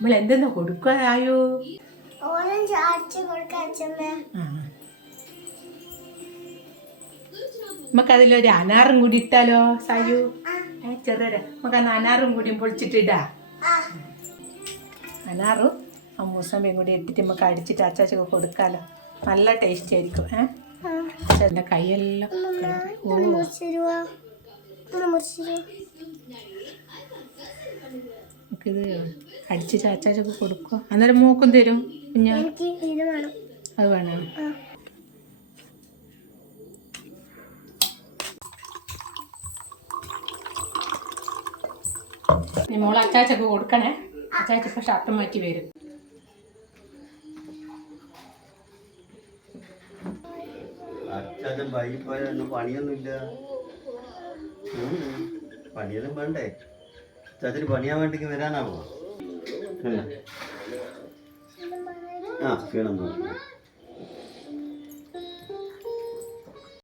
നമ്മൾ എന്തെന്നാ കൊടുക്കായോ? നമുക്കതിലൊരു അനാറും കൂടി ഇട്ടാലോ സായു? ചെറുത നമുക്ക് അന്ന് അനാറും കൂടി പൊളിച്ചിട്ടിടാ. അനാറും മൂസമ്പയും കൂടി ഇട്ടിട്ട് നമുക്ക് അടിച്ചിട്ട് അച്ചാച്ചൊക്കെ കൊടുക്കാലോ. നല്ല ടേസ്റ്റ് ആയിരിക്കും. അച്ഛൻ്റെ കൈയെല്ലാം നമുക്കിത് അടിച്ചിട്ട് അച്ചാച്ചൊക്കെ കൊടുക്കുക. അന്നേരം മൂക്കും തരും കുഞ്ഞാ. അത് വേണം. നീ മോള് അച്ചാച്ചൊക്കെ കൊടുക്കണേ. അച്ചാച്ചൊക്കെ ഷർട്ട് മാറ്റി വരും. പണിയൊന്നുമില്ല. പണിയെല്ലാം വേണ്ടേ? ചാച്ചന് പണിയാൻ വേണ്ടി വരാനാവോ? ക്ഷീണം തോന്നുന്നു.